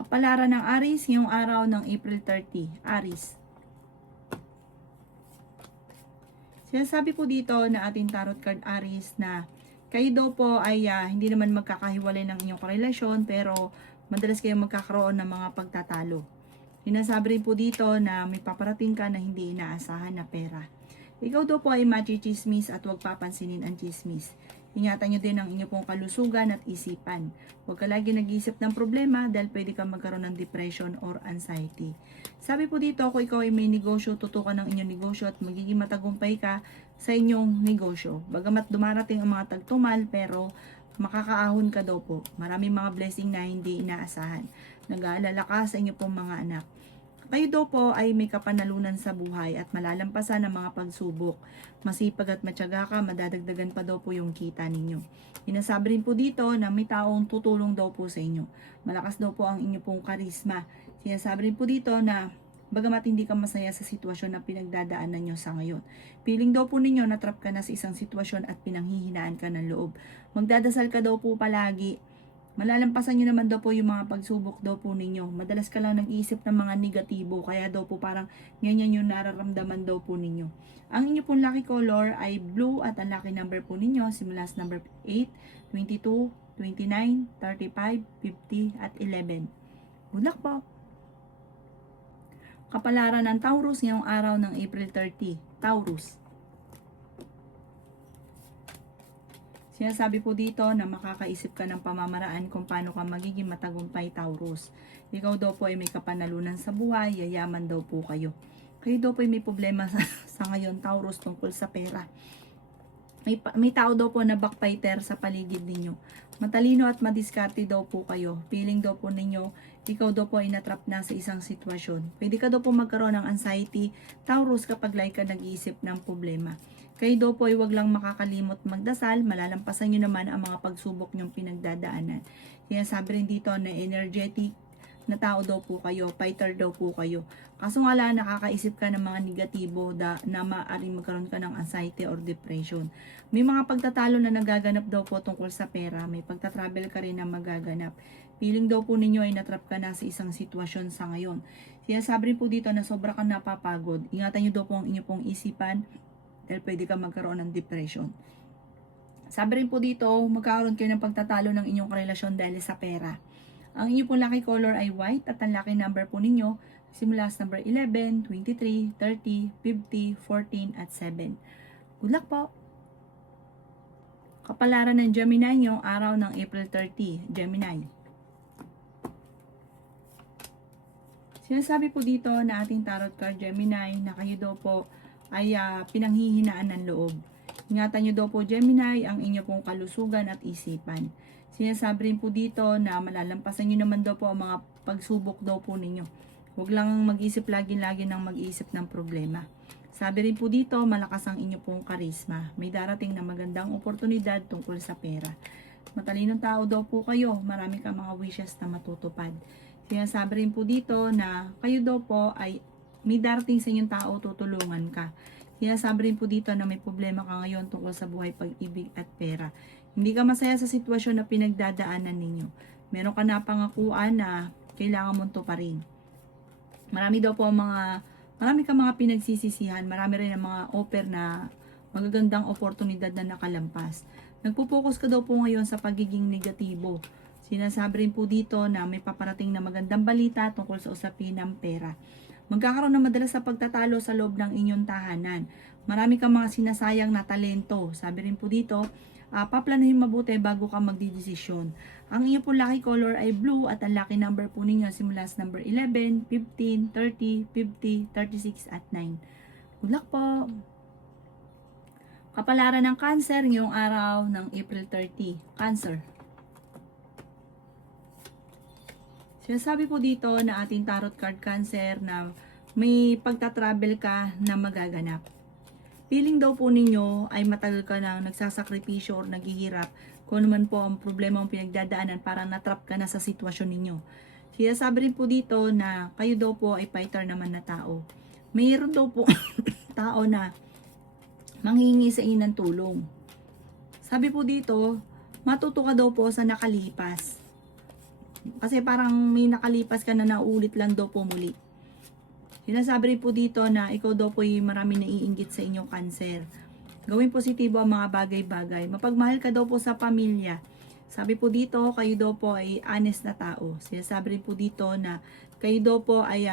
Kapalaran ng Aries ngayong araw ng April 30. Aries. Sinasabi po dito na ating tarot card Aries na kayo daw po ay hindi naman magkakahiwalay ng inyong karelasyon, pero madalas kayong magkakaroon ng mga pagtatalo. Sinasabi rin po dito na may paparating ka na hindi inaasahan na pera. Ikaw daw po ay machichismis at huwag papansinin ang chismis. Ingatan nyo din ang inyong pong kalusugan at isipan. Huwag ka lagi nag-iisip ng problema dahil pwede kang magkaroon ng depression or anxiety. Sabi po dito, kung ikaw ay may negosyo, tutukan ng inyong negosyo at magiging matagumpay ka sa inyong negosyo. Bagamat dumarating ang mga tagtumal, pero makakaahon ka daw po. Maraming mga blessing na hindi inaasahan. Nag-aalala ka sa inyong pong mga anak. Kayo daw po ay may kapanalunan sa buhay at malalampasan ang mga pagsubok. Masipag at matyaga ka, madadagdagan pa daw po yung kita ninyo. Inasabi rin po dito na may taong tutulong daw po sa inyo. Malakas daw po ang inyo pong karisma. Sinasabi rin po dito na bagamat hindi ka masaya sa sitwasyon na pinagdadaanan nyo sa ngayon. Piling daw po ninyo na trap ka na sa isang sitwasyon at pinanghihinaan ka ng loob. Magdadasal ka daw po palagi. Malalampasan nyo naman daw po yung mga pagsubok daw po ninyo. Madalas ka lang nag-iisip ng mga negatibo, kaya daw po parang ganyan yung nararamdaman daw po ninyo. Ang inyo pong lucky color ay blue at ang lucky number po ninyo simula sa number 8, 22, 29, 35, 50 at 11. Good luck po! Kapalaran ng Taurus ngayong araw ng April 30. Taurus. Sinasabi po dito na makakaisip ka ng pamamaraan kung paano ka magiging matagumpay, Taurus. Ikaw daw po ay may kapanalunan sa buhay, yayaman daw po kayo. Kayo daw po ay may problema sa ngayon, Taurus, tungkol sa pera. May tao daw po na backbiter sa paligid ninyo. Matalino at madiskarte daw po kayo. Feeling daw po ninyo, ikaw daw po ay natrap na sa isang sitwasyon. Pwede ka daw po magkaroon ng anxiety, Taurus, kapag like ka nag-iisip ng problema. Kayo daw po ay wag lang makakalimot magdasal, malalampasan nyo naman ang mga pagsubok nyong pinagdadaanan. Sinasabi rin dito na energetic na tao daw po kayo, fighter daw po kayo. Kaso nga lang, nakakaisip ka ng mga negatibo na maaaring magkaroon ka ng anxiety or depression. May mga pagtatalo na nagaganap daw po tungkol sa pera, may pagtatravel ka rin na magaganap. Feeling daw po ninyo ay natrap ka na sa isang sitwasyon sa ngayon. Sinasabi rin po dito na sobra kang napapagod. Ingatan nyo daw po ang inyo pong isipan, dahil pwede ka magkaroon ng depression. Sabi rin po dito, magkakaroon kayo ng pagtatalo ng inyong karelasyon dahil sa pera. Ang inyong pong lucky color ay white at ang lucky number po ninyo simula sa number 11, 23, 30, 50, 14 at 7. Good luck po! Kapalaran ng Gemini ngayong araw ng April 30. Gemini. Sinasabi po dito na ating tarot card Gemini na kayo daw po ay pinanghihinaan ng loob. Ingatan nyo daw po Gemini ang inyo pong kalusugan at isipan. Sinasabi rin po dito na malalampasan nyo naman daw po ang mga pagsubok daw po ninyo. Huwag lang mag-isip lagi-lagi ng mag-iisip ng problema. Sabi rin po dito, malakas ang inyo pong karisma. May darating na magandang oportunidad tungkol sa pera. Matalinong tao daw po kayo, marami ka mga wishes na matutupad. Sinasabi rin po dito na kayo daw po ay may darating sa inyong tao, tutulungan ka. Sinasabi rin po dito na may problema ka ngayon tungkol sa buhay, pag-ibig at pera. Hindi ka masaya sa sitwasyon na pinagdadaanan ninyo. Meron ka na pangakuan na kailangan mong tuparin. Marami ka mga pinagsisisihan, marami rin ang mga offer na magagandang oportunidad na nakalampas. Nagpo-focus ka daw po ngayon sa pagiging negatibo. Sinasabi rin po dito na may paparating na magandang balita tungkol sa usapin ng pera. Magkakaroon na madalas sa pagtatalo sa loob ng inyong tahanan. Marami kang mga sinasayang na talento. Sabi rin po dito, paplanuhin mabuti bago ka magdidesisyon. Ang inyong po lucky color ay blue at ang lucky number po ninyo simula sa number 11, 15, 30, 50, 36 at 9. Good luck po! Kapalaran ng Cancer ngayong araw ng April 30. Cancer. Sinasabi po dito na ating tarot card Cancer na may pagtatravel ka na magaganap. Feeling daw po ninyo ay matagal ka na nagsasakripisyo or naghihirap kung naman po ang problema ang pinagdadaanan, parang natrap ka na sa sitwasyon ninyo. Sinasabi rin po dito na kayo daw po ay fighter naman na tao. Mayroon daw po tao na manghingi sa inyo ng tulong. Sabi po dito, matuto ka daw po sa nakalipas. Kasi parang may nakalipas ka na naulit lang daw po muli. Sinasabi rin po dito na ikaw daw po ay marami naiinggit sa inyong cancer. Gawing positibo ang mga bagay-bagay. Mapagmahal ka daw po sa pamilya. Sabi po dito, kayo daw po ay honest na tao. Sinasabi rin po dito na kayo daw po ay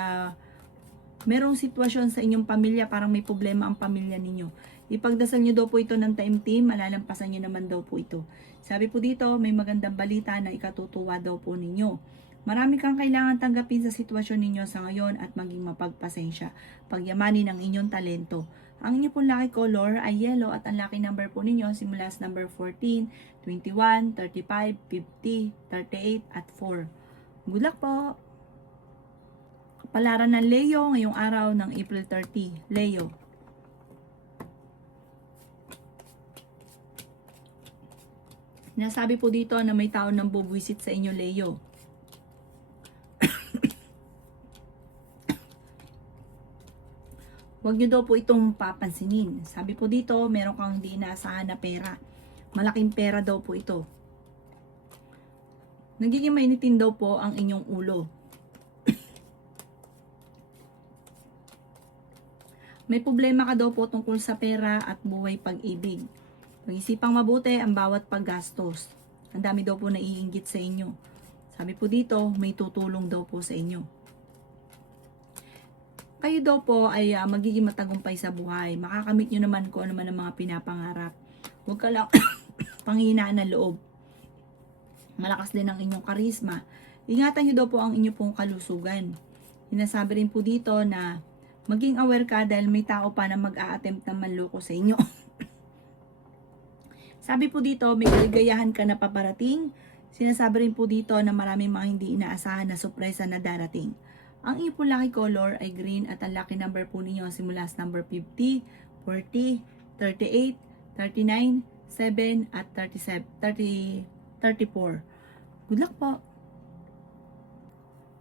merong sitwasyon sa inyong pamilya, parang may problema ang pamilya ninyo. Ipagdasal nyo daw po ito ng taimtim, malalampasan nyo naman daw po ito. Sabi po dito, may magandang balita na ikatutuwa daw po ninyo. Marami kang kailangan tanggapin sa sitwasyon ninyo sa ngayon at maging mapagpasensya. Pagyamanin ang inyong talento. Ang inyo pong lucky color ay yellow at ang lucky number po ninyo simula sa number 14, 21, 35, 50, 38 at 4. Good luck po! Kapalaran ng Leo ngayong araw ng April 30. Leo. Nasabi po dito na may tao nang bubwisit sa inyo, Leo. Huwag nyo daw po itong papansinin. Sabi po dito, meron kang di inaasahan na pera. Malaking pera daw po ito. Nagiging mainitin daw po ang inyong ulo. May problema ka daw po tungkol sa pera at buhay pag-ibig. Pag-isipang mabuti ang bawat paggastos. Ang dami daw po naiinggit sa inyo. Sabi po dito, may tutulong daw po sa inyo. Kayo daw po ay magiging matagumpay sa buhay. Makakamit nyo naman kung ano man ang mga pinapangarap. Huwag ka lang panghinaan ng loob. Malakas din ang inyong karisma. Ingatan nyo daw po ang inyong pong kalusugan. Sinasabi rin po dito na maging aware ka dahil may tao pa na mag-a-attempt na manloko sa inyo. Sabi po dito, may kaligayahan ka na paparating. Sinasabi rin po dito na maraming mga hindi inaasahan na surpresa na darating. Ang inyong pong lucky color ay green at ang lucky number po ninyo simula sa number 50, 40, 38, 39, 7 at 37, 34. Good luck po!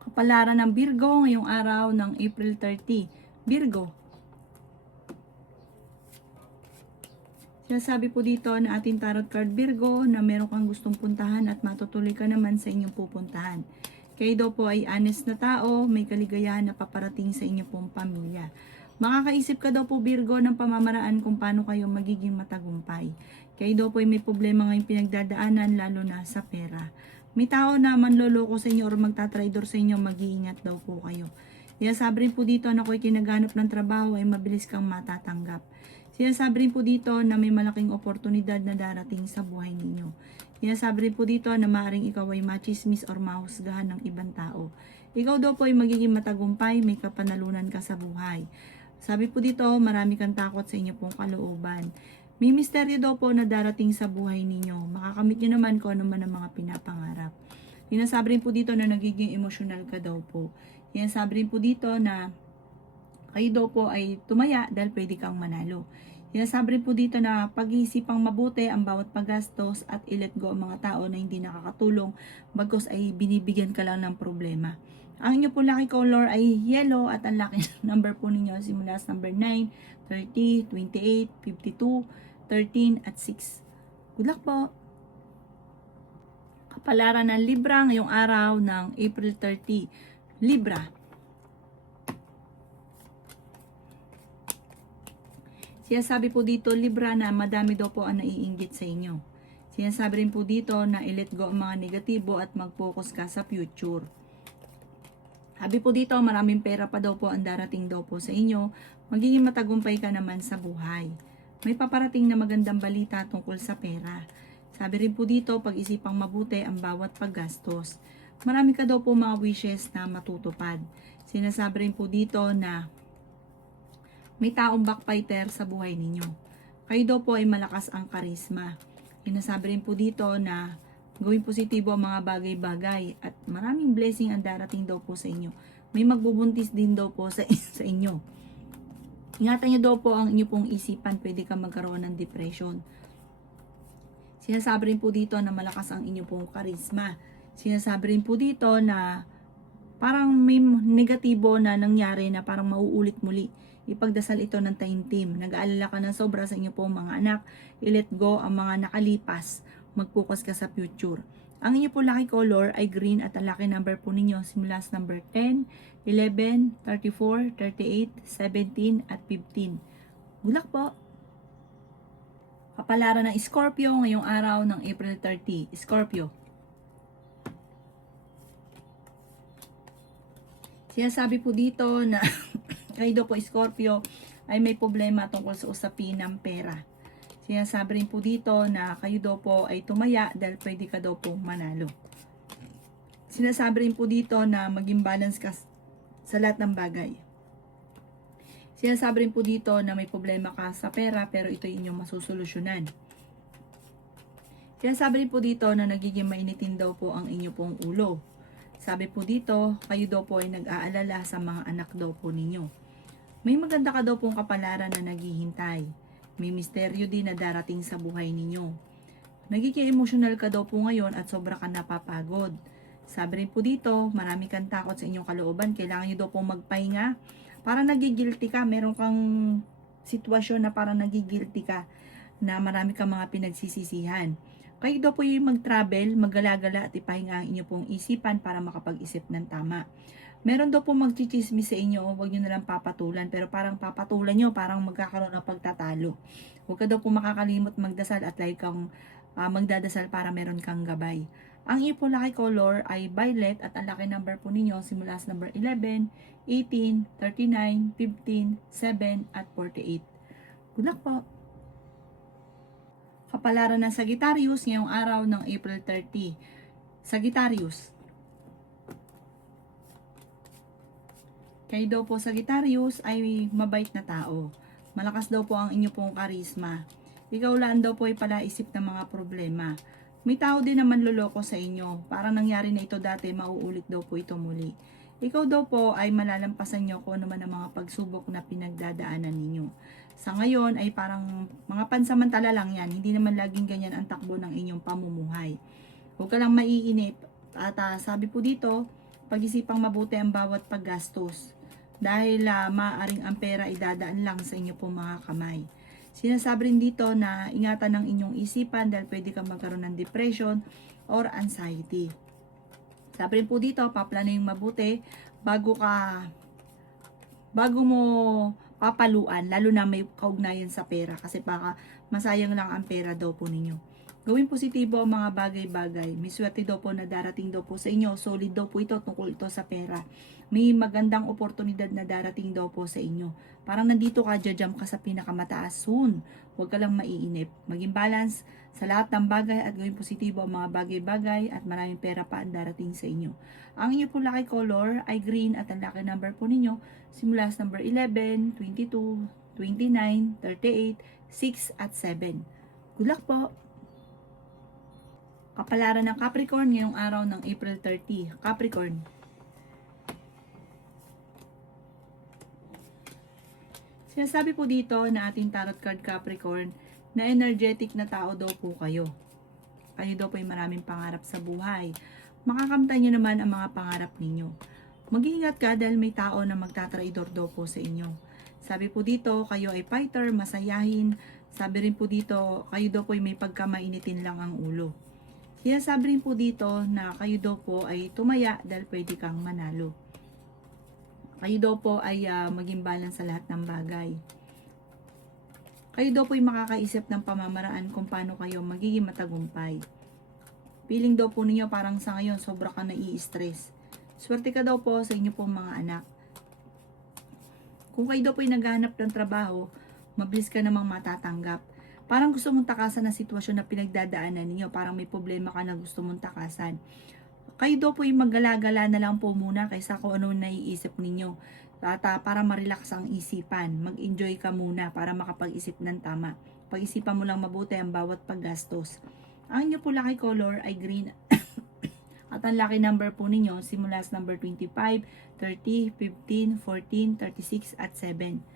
Kapalaran ng Virgo ngayong araw ng April 30. Virgo. Sinasabi po dito na ating tarot card Virgo na meron kang gustong puntahan at matutuloy ka naman sa inyong pupuntahan. Kayo daw po ay honest na tao, may kaligayahan na paparating sa inyong pong pamilya. Makakaisip ka daw po Virgo ng pamamaraan kung paano kayo magiging matagumpay. Kayo daw po ay may problema ngayong pinagdadaanan lalo na sa pera. May tao na manloloko sa inyo o magtatraidor sa inyo, mag-iingat daw po kayo. Sinasabi rin po dito na kung kinaganap ng trabaho ay mabilis kang matatanggap. Sinasabi rin po dito na may malaking oportunidad na darating sa buhay ninyo. Sinasabi rin po dito na maaaring ikaw ay machismis or mahusgahan ng ibang tao. Ikaw daw po ay magiging matagumpay, may kapanalunan ka sa buhay. Sabi po dito, marami kang takot sa inyo pong kalooban. May misteryo daw po na darating sa buhay ninyo. Makakamit nyo naman kung ano man ang mga pinapangarap. Sinasabi rin po dito na nagiging emosyonal ka daw po. Sinasabi rin po dito na kayo daw po ay tumaya dahil pwede kang manalo. Sinasabi rin po dito na pag-iisipang mabuti ang bawat paggastos at i-let go ang mga tao na hindi nakakatulong bagkus ay binibigyan ka lang ng problema. Ang inyo po lucky color ay yellow at ang lucky number po ninyo simula sa number 9, 30, 28, 52, 13 at 6. Good luck po! Kapalaran ng Libra ngayong araw ng April 30. Libra. Sinasabi po dito, Libra, na madami daw po ang naiinggit sa inyo. Sinasabi rin po dito na i-let go ang mga negatibo at mag-focus ka sa future. Sabi po dito, maraming pera pa daw po ang darating daw po sa inyo. Magiging matagumpay ka naman sa buhay. May paparating na magandang balita tungkol sa pera. Sabi rin po dito, pag-isipang mabuti ang bawat paggastos. Marami ka daw po mga wishes na matutupad. Sinasabi rin po dito na may taong backfighter sa buhay ninyo. Kayo daw po ay malakas ang karisma. Sinasabi rin po dito na gawing positibo ang mga bagay-bagay at maraming blessing ang darating daw po sa inyo. May magbubuntis din daw po sa inyo. Ingatan nyo daw po ang inyo pong isipan, pwede ka magkaroon ng depression. Sinasabi rin po dito na malakas ang inyo pong karisma. Sinasabi rin po dito na parang may negatibo na nangyari na parang mauulit muli. Ipagdasal ito ng taimtim. Nag-aalala ka ng sobra sa inyo pong mga anak. I-let go ang mga nakalipas. Mag-focus ka sa future. Ang inyo po lucky color ay green at ang lucky number po ninyo simula sa number 10, 11, 34, 38, 17 at 15. Good luck po! Kapalaran ng Scorpio ngayong araw ng April 30. Scorpio. Sinasabi po dito na kayo daw po Scorpio ay may problema tungkol sa usapin ng pera. Sinasabi rin po dito na kayo daw po ay tumaya dahil pwede ka daw po manalo. Sinasabi rin po dito na maging balance ka sa lahat ng bagay. Sinasabi rin po dito na may problema ka sa pera pero ito yung inyong masusolusyonan. Sinasabi rin po dito na nagiging mainitin daw po ang inyo pong ulo. Sabi po dito, kayo daw po ay nag-aalala sa mga anak daw po ninyo. May maganda ka daw pong kapalaran na naghihintay. May misteryo din na darating sa buhay ninyo. Nagiging emotional ka daw po ngayon at sobra ka napapagod. Sabi rin po dito, marami kang takot sa inyong kalooban. Kailangan nyo daw pong magpahinga. Parang nagigilty ka. Meron kang sitwasyon na parang nagigilty ka. Na marami kang mga pinagsisisihan. Kayo daw po yung mag-travel, maggalagala at ipahinga ang inyo pong isipan para makapag-isip ng tama. Meron daw po magchichismis sa inyo, huwag nyo nalang papatulan, pero parang papatulan nyo, parang magkakaroon ng pagtatalo. Huwag ka daw po makakalimot magdasal at like kang magdadasal para meron kang gabay. Ang iyo po lucky color ay violet at ang lucky number po ninyo simula sa number 11, 18, 39, 15, 7 at 48. Good luck po! Kapalaran ng Sagittarius ngayong araw ng April 30. Sagittarius. Kayo daw po Sagittarius ay mabait na tao. Malakas daw po ang inyo pong karisma. Ikaw lang daw po ay palaisip ng mga problema. May tao din naman loloko sa inyo. Parang nangyari na ito dati, mauulit daw po ito muli. Ikaw daw po ay malalampasan nyo kung ano man ang mga pagsubok na pinagdadaanan ninyo. Sa ngayon ay parang mga pansamantala lang yan. Hindi naman laging ganyan ang takbo ng inyong pamumuhay. Huwag ka lang maiinip. At sabi po dito, pag-isipang mabuti ang bawat paggastos. Dahil maaaring ang pera idadaan lang sa inyo po mga kamay. Sinasabi rin dito na ingatan ng inyong isipan dahil pwede kang magkaroon ng depression or anxiety. Sabi rin po dito, paplanuhin mabuti bago mo papaluan, lalo na may kaugnayan sa pera kasi baka masayang lang ang pera daw po ninyo. Gawin positibo ang mga bagay-bagay. May swerte daw po na darating daw po sa inyo. Solid daw po ito tungkol ito sa pera. May magandang oportunidad na darating daw po sa inyo. Parang nandito ka, jajam ka sa pinakamataas soon. Huwag ka lang maiinip. Maging balance sa lahat ng bagay at gawin positibo ang mga bagay-bagay at maraming pera pa ang darating sa inyo. Ang inyo po lucky color ay green at ang lucky number po ninyo simula sa number 11, 22, 29, 38, 6 at 7. Good luck po! Kapalaran ng Capricorn ngayong araw ng April 30. Capricorn. Sinasabi po dito na ating tarot card Capricorn na energetic na tao daw po kayo. Kayo daw po ay maraming pangarap sa buhay. Makakamtan nyo naman ang mga pangarap ninyo. Mag-iingat ka dahil may tao na magtatraidor daw po sa inyo. Sabi po dito, kayo ay fighter, masayahin. Sabi rin po dito, kayo daw po ay may pagkamainitin lang ang ulo. Sinasabi rin po dito na kayo daw po ay tumaya dahil pwede kang manalo. Kayo daw po ay maging balance sa lahat ng bagay. Kayo daw po ay makakaisip ng pamamaraan kung paano kayo magiging matagumpay. Feeling daw po ninyo parang sa ngayon sobra ka nai-stress. Swerte ka daw po sa inyo pong mga anak. Kung kayo daw po ay naghahanap ng trabaho, mabilis ka namang matatanggap. Parang gusto mong takasan na sitwasyon na pinagdadaanan ninyo. Parang may problema ka na gusto mong takasan. Kayo daw po yung maggalagala na lang po muna kaysa kung ano naiisip ninyo. Para ma-relax ang isipan. Mag-enjoy ka muna para makapag-isip ng tama. Pag-isipan mo lang mabuti ang bawat paggastos. Ang inyo po lucky color ay green. At ang lucky number po ninyo simula sa number 25, 30, 15, 14, 36 at 7.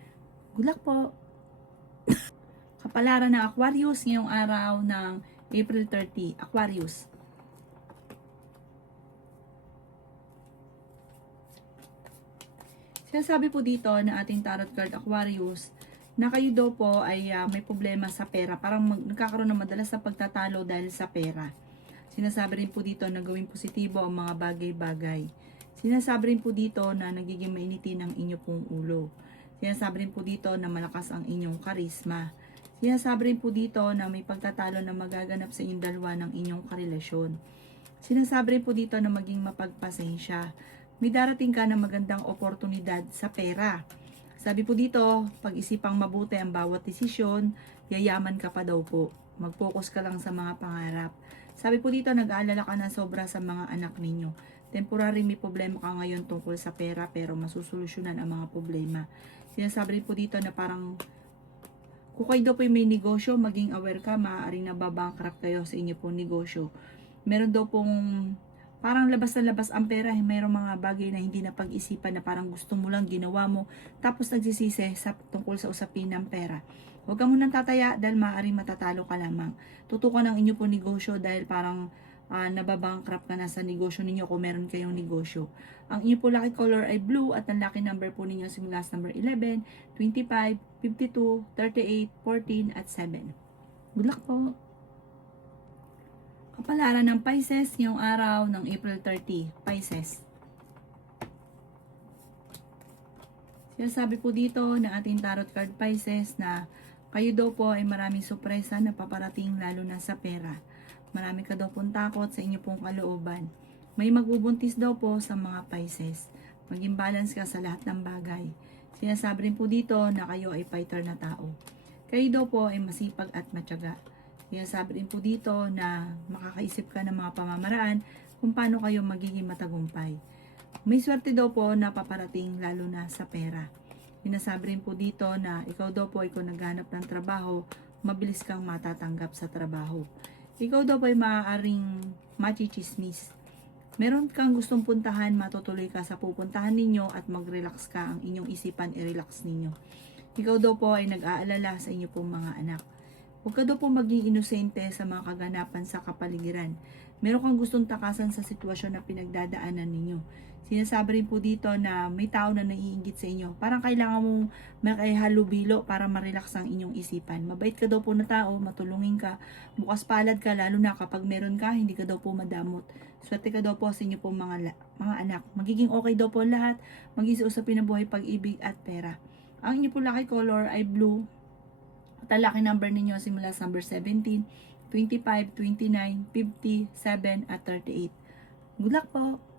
Good luck po! Kapalaran ng Aquarius ngayong araw ng April 30. Aquarius. Sinasabi po dito na ating tarot card Aquarius na kayo daw po ay may problema sa pera. Parang nagkakaroon ng madalas sa pagtatalo dahil sa pera. Sinasabi rin po dito na gawing positibo ang mga bagay-bagay. Sinasabi rin po dito na nagiging mainitin ang inyo pong ulo. Sinasabi rin po dito na malakas ang inyong karisma. Sinasabi rin po dito na may pagtatalo na magaganap sa inyong dalawa ng inyong karelasyon. Sinasabi rin po dito na maging mapagpasensya. May darating ka na magandang oportunidad sa pera. Sabi po dito, pag-isipang mabuti ang bawat desisyon, yayaman ka pa daw po. Mag-focus ka lang sa mga pangarap. Sabi po dito, nag-aalala ka na sobra sa mga anak ninyo. Temporary may problema ka ngayon tungkol sa pera pero masusolusyonan ang mga problema. Sinasabi rin po dito na parang kung kayo daw po may negosyo, maging aware ka, maaaring nababankrupt kayo sa inyo pong negosyo. Meron daw pong parang labas na labas ang pera, mayroong mga bagay na hindi na pag-isipan na parang gusto mo lang, ginawa mo, tapos nagsisisi sa tungkol sa usapin ng pera. Huwag ka munang tataya dahil maaaring matatalo ka lamang. Tutukan ang inyo po negosyo dahil parang nababankrupt ka na sa negosyo ninyo kung meron kayong negosyo. Ang inyo po lucky color ay blue at ang lucky number po ninyo simula sa number 11, 25, 52, 38, 14 at 7. Good luck po! Kapalaran ng Pisces ngayong araw ng April 30, Pisces. Sinasabi po dito ng ating tarot card Pisces na kayo daw po ay maraming sorpresa na paparating lalo na sa pera. Marami ka daw pong takot sa inyo pong kalooban. May magbubuntis daw po sa mga Pisces. Maging balance ka sa lahat ng bagay. Sinasabi rin po dito na kayo ay fighter na tao. Kayo daw po ay masipag at matyaga. Sinasabi rin po dito na makakaisip ka ng mga pamamaraan kung paano kayo magiging matagumpay. May swerte daw po na paparating lalo na sa pera. Sinasabi rin po dito na ikaw daw po ay kung naghanap ng trabaho, mabilis kang matatanggap sa trabaho. Ikaw daw po ay maaaring machichismis. Meron kang gustong puntahan, matutuloy ka sa pupuntahan ninyo at mag-relax ka, ang inyong isipan i-relax ninyo. Ikaw daw po ay nag-aalala sa inyo pong mga anak. Huwag ka daw po maging inosente sa mga kaganapan sa kapaligiran. Meron kang gustong takasan sa sitwasyon na pinagdadaanan ninyo. Sinasabi rin po dito na may tao na naiinggit sa inyo. Parang kailangan mong makihalubilo para ma-relax ang inyong isipan. Mabait ka daw po na tao, matulungin ka, bukas palad ka, lalo na kapag meron ka, hindi ka daw po madamot. Swerte ka daw po sa inyo po mga anak. Magiging okay daw po lahat, mag-iusapin ng buhay, pag-ibig at pera. Ang inyo po lucky color ay blue. At ang lucky number ninyo simula sa number 17, 25, 29, 50, 7 at 38. Good luck po!